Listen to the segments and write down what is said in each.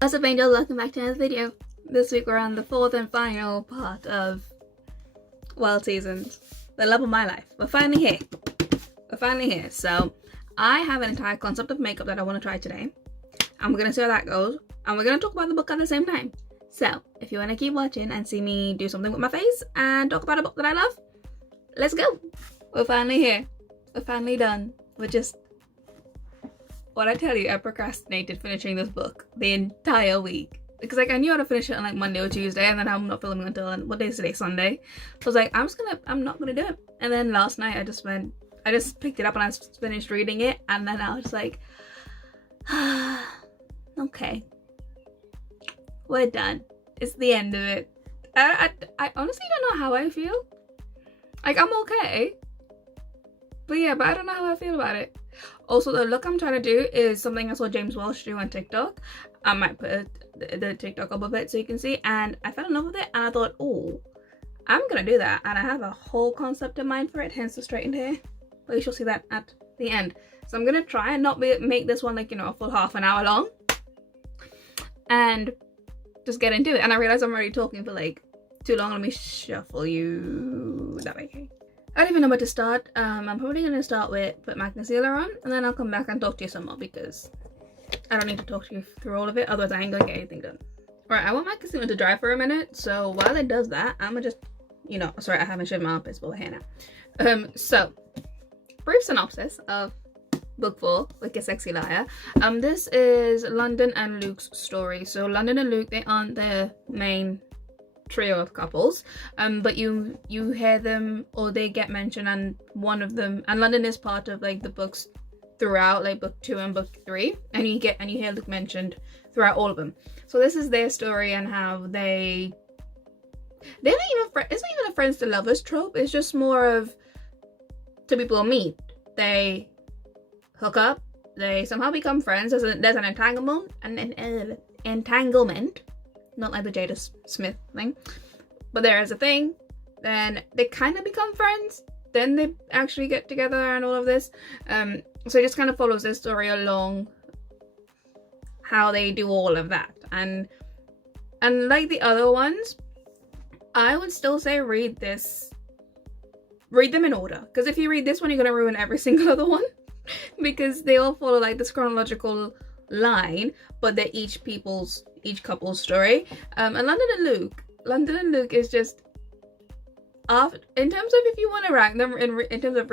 What's up, angels? Welcome back to another video. This week we're on the fourth and final part of Wild Seasons, the love of my life. We're finally here. So I have an entire concept of makeup that I want to try today, and we're gonna see how that goes, and we're gonna talk about the book at the same time. So if you want to keep watching and see me do something with my face and talk about a book that I love, let's go. We're finally here. We're finally done. We're just... What I tell you, I procrastinated finishing this book the entire week. Because like I knew how to finish it on like Monday or Tuesday, and then I'm not filming until, what day is today? Sunday. So I was like, I'm not gonna do it. And then last night I just picked it up and I finished reading it, and then I was like, okay. We're done. It's the end of it. I honestly don't know how I feel. Like, I'm okay. But I don't know how I feel about it. Also, the look I'm trying to do is something I saw James Welsh do on TikTok. I might put the TikTok up of it so you can see. And I fell in love with it, and I thought, oh, I'm gonna do that. And I have a whole concept in mind for it, hence the straightened hair. But you shall see that at the end. So I'm gonna try and not make this one like, a full half an hour long. And just get into it. And I realize I'm already talking for like too long. Let me shuffle you that way. I don't even know where to start. I'm probably going to start with put my concealer on, and then I'll come back and talk to you some more, because I don't need to talk to you through all of it, otherwise I ain't going to get anything done. Alright, I want my concealer to dry for a minute, so while it does that, I'm going to just, sorry, I haven't shaved my armpits, but we're here now. So, brief synopsis of book 4, Wicked Sexy Liar. This is London and Luke's story. So London and Luke, they aren't the main trio of couples, but you hear them, or they get mentioned, and one of them, and London is part of like the books throughout, like book 2 and book 3, and you hear Luke mentioned throughout all of them. So this is their story and how they're not even it's not even a friends to lovers trope. It's just more of two people meet, they hook up, they somehow become friends. There's an entanglement, entanglement. Not like the Jada Smith thing, but there is a thing. Then they kind of become friends. Then they actually get together and all of this. So it just kind of follows their story along, how they do all of that. And like the other ones, I would still say read them in order. Because if you read this one, you're gonna ruin every single other one, because they all follow like this chronological line, but they're each couple's story. And London and Luke is just in terms of, if you want to rank them in terms of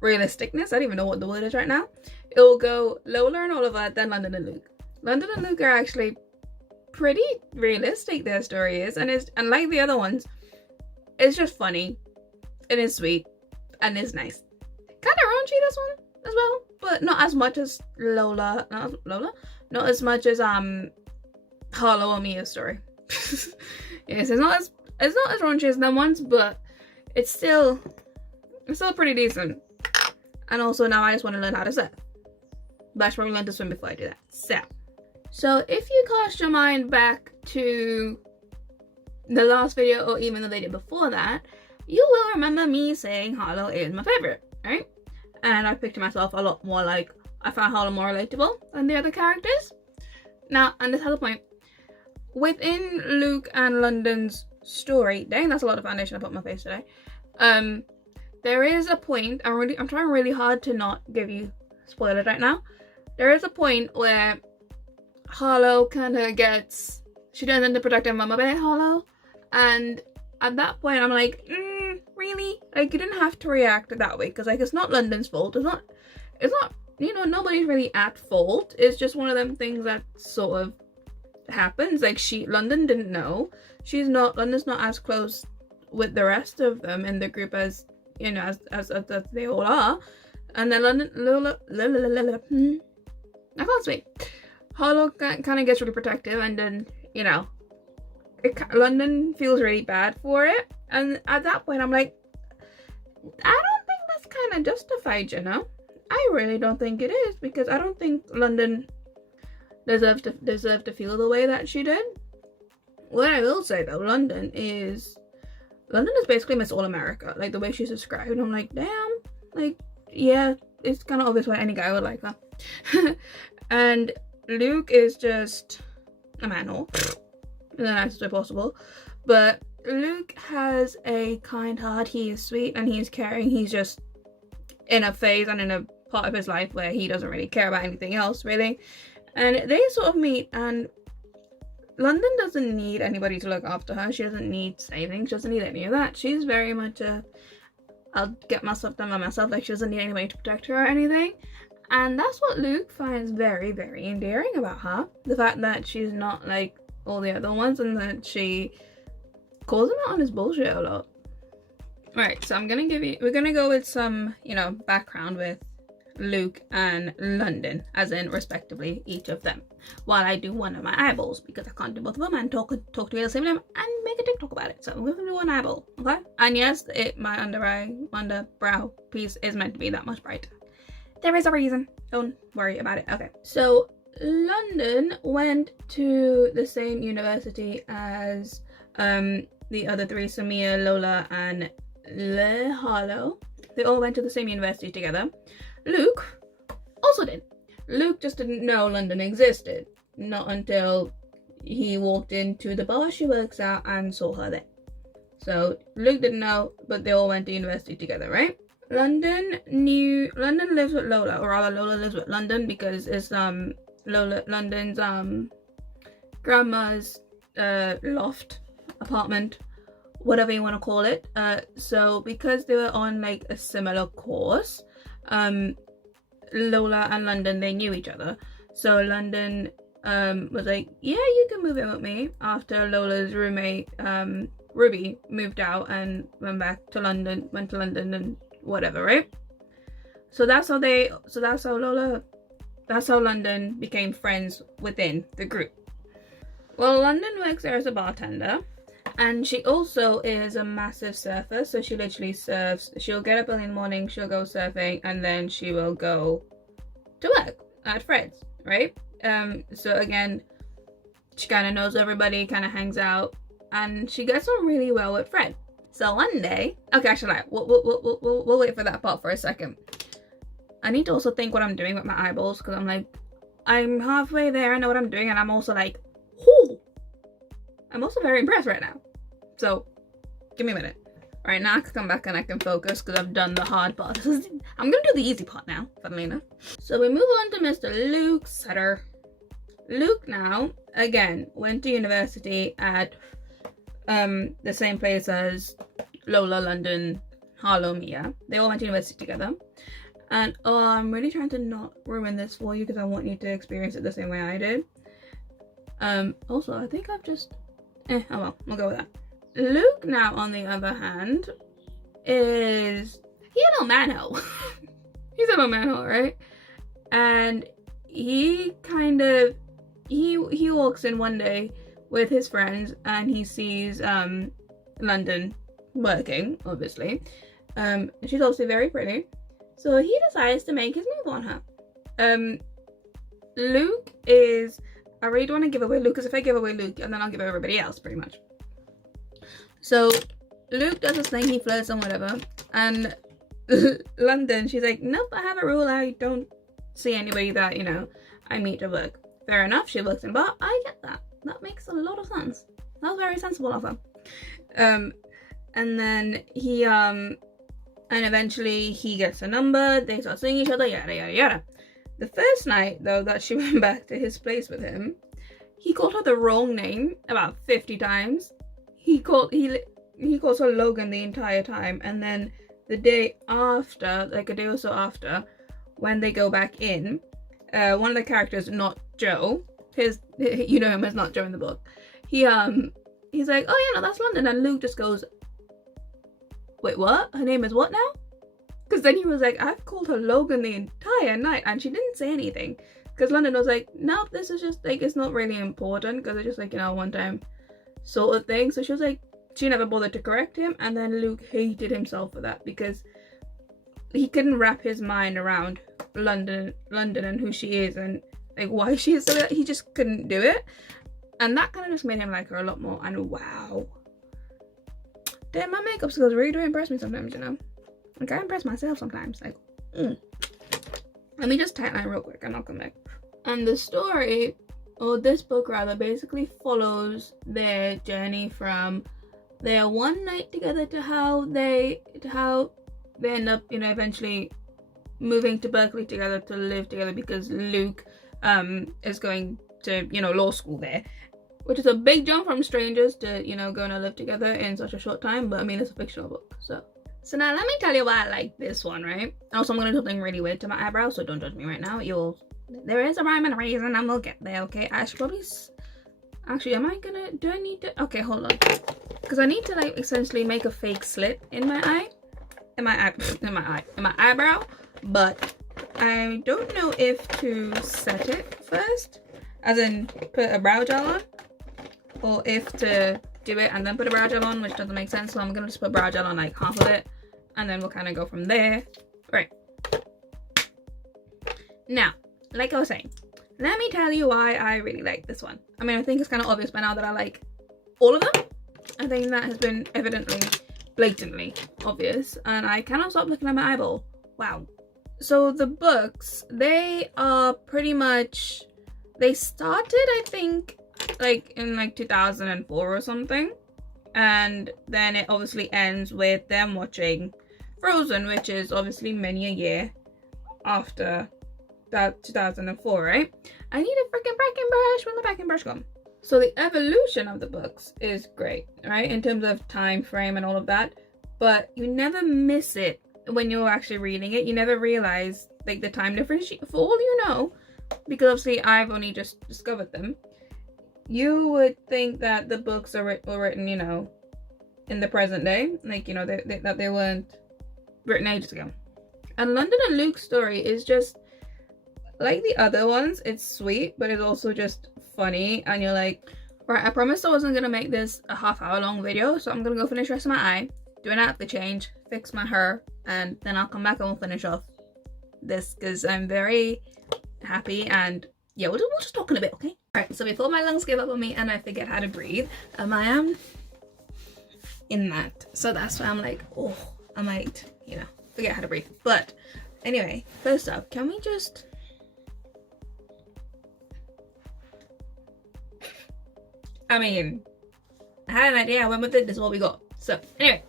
realisticness, I don't even know what the word is right now. It will go Lola and Oliver, then London and Luke. London and Luke are actually pretty realistic, their story is, and like the other ones, it's just funny and it's sweet and it's nice. Kind of raunchy, this one as well, but not as much as Lola, not as much as Harlow or Mia's story. Yes, it's not as raunchy as them ones, but it's still pretty decent. And also now I just want to learn how to surf, but I should probably learn to swim before I do that. So if you cast your mind back to the last video, or even the video before that, you will remember me saying Harlow is my favorite, right? And I pictured myself a lot more like, I found Harlow more relatable than the other characters. Now, and this has a point. Within Luke and London's story, dang, that's a lot of foundation I put on my face today. There is a point, I'm trying really hard to not give you spoilers right now. There is a point where Harlow kind of she turns into protective mama bear Harlow. And at that point, I'm like, really? Like, you didn't have to react that way, because like, it's not London's fault. It's not, nobody's really at fault. It's just one of them things that sort of happens. Like, London didn't know. London's not as close with the rest of them in the group as, as they all are. And then I can't speak. Harlow kind of gets really protective, and then, London feels really bad for it. And at that point, I'm like, I don't think that's kind of justified, I really don't think it is, because I don't think London deserved to feel the way that she did. What I will say though, London is basically Miss All America, like the way she's described. I'm like, damn, like, yeah, it's kind of obvious why any guy would like her. And Luke is just a manhole in the nicest way possible. But Luke has a kind heart. He is sweet and he is caring. He's just in a phase and in a part of his life where he doesn't really care about anything else, really. And they sort of meet, and London doesn't need anybody to look after her. She doesn't need saving. She doesn't need any of that. She's very much I'll get myself done by myself. Like, she doesn't need anybody to protect her or anything. And that's what Luke finds very, very endearing about her. The fact that she's not like all the other ones, and that she calls him out on his bullshit a lot. Right, so we're gonna go with some, background with Luke and London, as in respectively each of them, while I do one of my eyeballs, because I can't do both of them and talk to me at the same time and make a TikTok about it. So we're gonna do one eyeball, okay? And yes, my underbrow piece is meant to be that much brighter. There is a reason. Don't worry about it. Okay. So London went to the same university as the other three, Samia, Lola, and Harlow. They all went to the same university together. Luke also did. Luke just didn't know London existed. Not until he walked into the bar she works at and saw her there. So Luke didn't know, but they all went to university together, right? London lives with Lola, or rather Lola lives with London, because it's London's grandma's loft apartment, whatever you want to call it. So because they were on like a similar course, Lola and London, they knew each other. So London was like, yeah, you can move in with me, after Lola's roommate Ruby moved out and went to London and whatever, right? So that's how London became friends within the group. Well, London works there as a bartender, and she also is a massive surfer. So she literally surfs. She'll get up early in the morning, she'll go surfing, and then she will go to work at Fred's, right? So again, she kind of knows everybody, kind of hangs out, and she gets on really well with Fred. So one day, okay, actually, we'll wait for that part for a second. I need to also think what I'm doing with my eyeballs, because I'm halfway there, I know what I'm doing, and I'm also like, whoo! I'm also very impressed right now. So, give me a minute. Alright, now I can come back and I can focus, because I've done the hard part. I'm gonna do the easy part now, funnily enough. So we move on to Mr. Luke Sutter. Luke now, again, went to university at the same place as Lola, London, Harlow, Mia. They all went to university together. And I'm really trying to not ruin this for you, because I want you to experience it the same way I did. Also, I think I've just... oh well, we'll go with that. Luke now, on the other hand, is... He's a little manhole. He's a little manhole, right? And he kind of... He walks in one day with his friends, and he sees London working, obviously. She's obviously very pretty. So he decides to make his move on her. Luke is... I really don't want to give away Luke, because if I give away Luke, and then I'll give everybody else, pretty much. So Luke does this thing, he flirts and whatever, and London, she's like, nope, I have a rule, I don't see anybody that, I meet at work. Fair enough, she works in a bar, I get that. That makes a lot of sense. That was very sensible of her. And then he, and eventually he gets a number, they start seeing each other, yada, yada, yada. The first night, though, that she went back to his place with him, he called her the wrong name about 50 times. He calls her Logan the entire time, and then the day after, like a day or so after, when they go back in, one of the characters, not Joe, you know him as not Joe in the book, he's like, oh yeah, no, that's London, and Luke just goes, wait, what? Her name is what now? Because then he was like, I've called her Logan the entire night, and she didn't say anything. Because London was like, nope, this is just, like, it's not really important, because it's just, like, one time sort of thing. So she was like, she never bothered to correct him, and then Luke hated himself for that, because he couldn't wrap his mind around London and who she is, and, like, why she is so that. He just couldn't do it. And that kind of just made him like her a lot more, and wow. Damn, my makeup skills really do impress me sometimes, Like, I impress myself sometimes. Like, Let me just tighten real quick and I'll come back. And the story, or this book rather, basically follows their journey from their one night together to how they end up, you know, eventually moving to Berkeley together to live together, because Luke is going to, you know, law school there, which is a big jump from strangers to, you know, going to live together in such a short time. But I mean, it's a fictional book, so now let me tell you why I like this one, right? Also, I'm gonna do something really weird to my eyebrows, so don't judge me right now. There is a rhyme and a reason, and we'll get there, okay? I should probably actually, do I need to, okay, hold on, because I need to like essentially make a fake slit in my eye, in my eyebrow, but I don't know if to set it first, as in put a brow gel on, or if to do it and then put a brow gel on, which doesn't make sense. So I'm gonna just put brow gel on like half of it, and then we'll kind of go from there. Right. Now, like I was saying, let me tell you why I really like this one. I mean, I think it's kind of obvious by now that I like all of them. I think that has been evidently, blatantly obvious, and I cannot stop looking at my eyeball. Wow. So the books, they are pretty much, they started, I think, like in like 2004 or something, and then it obviously ends with them watching Frozen, which is obviously many a year after that 2004, right? I need a freaking packing brush. Where's my packing brush gone? So the evolution of the books is great, right, in terms of time frame and all of that, but you never miss it when you're actually reading it. You never realize like the time difference. For all you know, because obviously I've only just discovered them, you would think that the books were written, you know, in the present day, like, you know, that they weren't written ages ago. And London and Luke's story is just like the other ones. It's sweet, but it's also just funny, and you're like, right, I promised I wasn't gonna make this a half-hour long video, so I'm gonna go finish the rest of my eye, do an outfit change, fix my hair, and then I'll come back and we'll finish off this, because I'm very happy. And yeah, we'll just talk in a bit, okay? Alright, so before my lungs give up on me and I forget how to breathe, I am in that, so that's why I'm like, oh, I might, you know, forget how to breathe. But anyway, first up, can we just, I mean, I had an idea, I went with it, this is what we got. So anyway,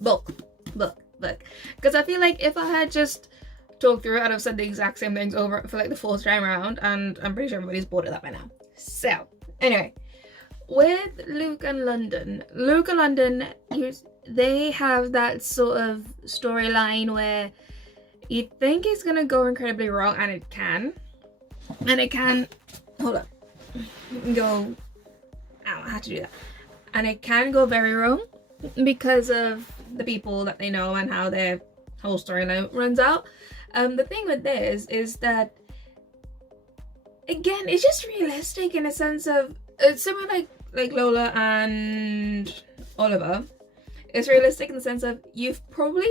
book, because I feel like if I had just talked through it, I'd have said the exact same things over for like the fourth time around, and I'm pretty sure everybody's bored of that by now. So anyway, with Luke and London, they have that sort of storyline where you think it's gonna go incredibly wrong, and it can, hold up, you can go, ow, I had to do that, and it can go very wrong because of the people that they know and how their whole storyline runs out. The thing with this is that, again, it's just realistic in a sense of, it's similar like Lola and Oliver. It's realistic in the sense of you probably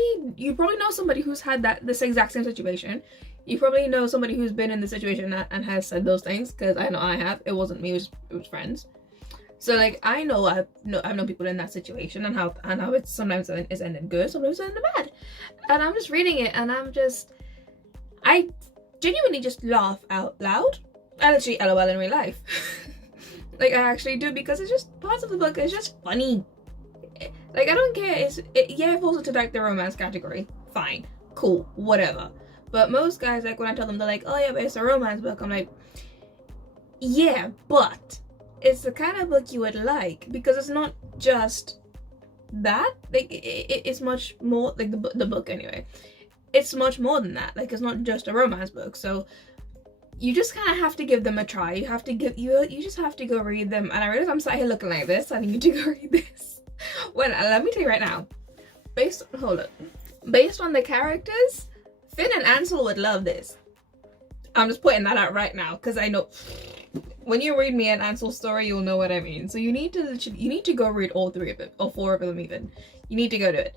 know somebody who's had this exact same situation. You probably know somebody who's been in the situation and has said those things, because I know I have. It wasn't me, it was friends. So like I've known people in that situation, and how it's sometimes it's ended good, sometimes it's ended bad. And I'm just reading it, and I genuinely just laugh out loud. I literally LOL in real life. Like I actually do, because it's just parts of the book, it's just funny. Like I don't care, it falls into like the romance category, fine, cool, whatever. But most guys, like when I tell them, they're like, oh yeah, but it's a romance book, I'm like, yeah, but it's the kind of book you would like, because it's not just that, like it's much more, like the book anyway, it's much more than that. Like it's not just a romance book, so you just kind of have to give them a try. You just have to go read them. And I realize I'm sat here looking like this, I need to go read this. Well, let me tell you right now, based on the characters, Finn and Ansel would love this. I'm just putting that out right now, because I know when you read me an Ansel story, you'll know what I mean. So you need to go read all three of it, or four of them even. You need to go do it.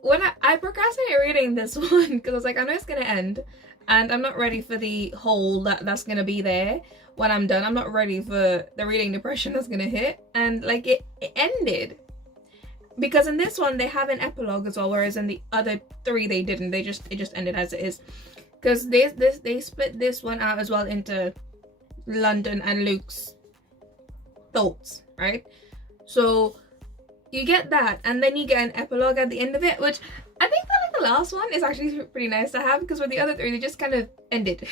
When I procrastinated reading this one, because I was like, I know it's gonna end, and I'm not ready for the hole that's gonna be there when I'm done. I'm not ready for the reading depression that's gonna hit. And like it ended, because in this one they have an epilogue as well, whereas in the other three they didn't. It just ended as it is. because they split this one out as well into London and Luke's thoughts, right? So you get that, and then you get an epilogue at the end of it, which I think that like the last one is actually pretty nice to have, because with the other three they just kind of ended.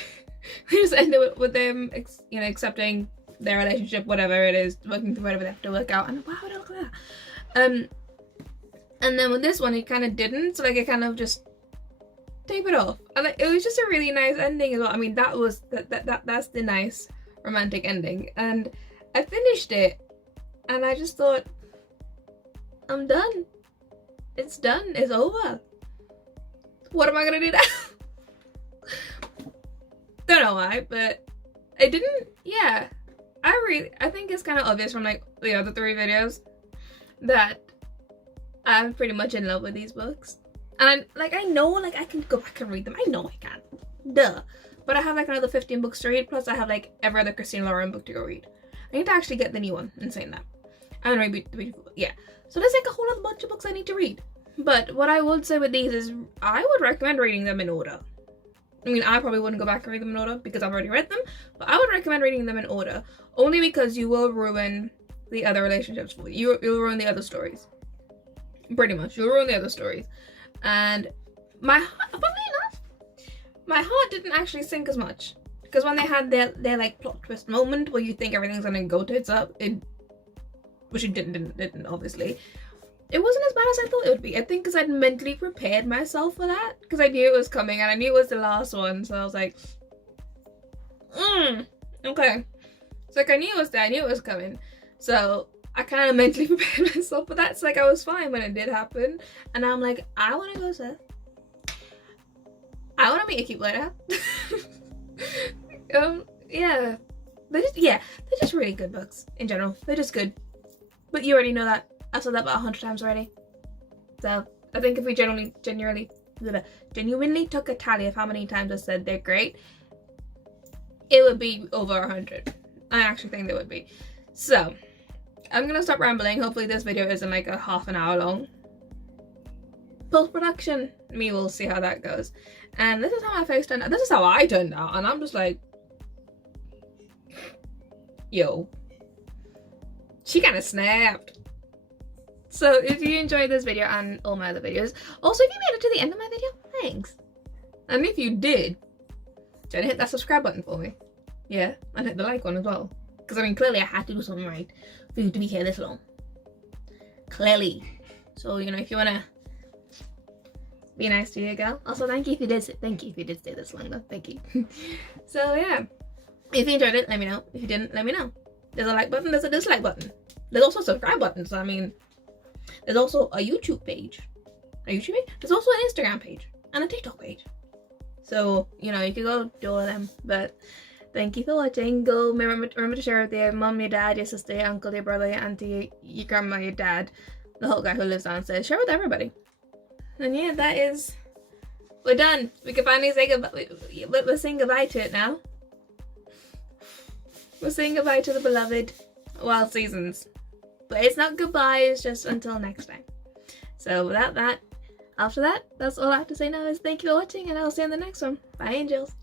They just ended with them, you know, accepting their relationship, whatever it is, working through whatever they have to work out, and wow, look at that. And then with this one, it kind of didn't, so like it kind of just tapered off, and like, it was just a really nice ending as well. I mean, that was that's the nice romantic ending, and I finished it, and I just thought, I'm done. It's done. It's over. What am I gonna do now? Don't know why, but it didn't. Yeah, I think it's kind of obvious from like the other three videos that I'm pretty much in love with these books, and I know like I can go back and read them. I know I can, duh. But I have like another 15 books to read, plus I have like every other Christine Lauren book to go read. I need to actually get the new one and saying that. I don't read the beautiful book. Yeah. So there's like a whole other bunch of books I need to read. But what I would say with these is I would recommend reading them in order. I mean, I probably wouldn't go back and read them in order because I've already read them, but I would recommend reading them in order, only because you will ruin the other relationships for you. You'll ruin the other stories. Pretty much. You'll ruin the other stories. And my heart, funnily enough, my heart didn't actually sink as much. Because when they had their like plot twist moment where you think everything's gonna go tits up, which it didn't obviously. It wasn't as bad as I thought it would be. I think because I'd mentally prepared myself for that. Because I knew it was coming and I knew it was the last one. So I was like, okay. So like I knew it was there. I knew it was coming. So I kind of mentally prepared myself for that. So like I was fine when it did happen. And I'm like, I want to go Seth. I want to meet a cute later. Yeah. They're just really good books in general. They're just good. But you already know that. I've said that about 100 times already. So I think if we genuinely took a tally of how many times I said they're great, it would be over 100. I actually think they would be. So I'm gonna stop rambling. Hopefully this video isn't like a half an hour long. Post-production, we will see how that goes. And this is how my face turned out. This is how I turned out, and I'm just like, yo, she kind of snapped. So if you enjoyed this video and all my other videos, also if you made it to the end of my video, thanks. And if you did, then hit that subscribe button for me. Yeah, and hit the like one as well. Because I mean, clearly I had to do something right for you to be here this long. Clearly. So, you know, if you want to be nice to your girl. Also, thank you if you did stay this long though. Thank you. So yeah, if you enjoyed it, let me know. If you didn't, let me know. There's a like button, there's a dislike button. There's also a subscribe button. So I mean, there's also a YouTube page. There's also an Instagram page and a TikTok page. So, you know, you can go do all of them. But thank you for watching. Go remember to share with your mom, your dad, your sister, your uncle, your brother, your auntie, your grandma, your dad, the whole guy who lives downstairs. Share with everybody. And yeah, we're done. We can finally say goodbye. We're saying goodbye to it now. We're saying goodbye to the beloved Wild Seasons. But it's not goodbye, it's just until next time. So without that, after that, that's all I have to say now is thank you for watching, and I'll see you in the next one. Bye, angels.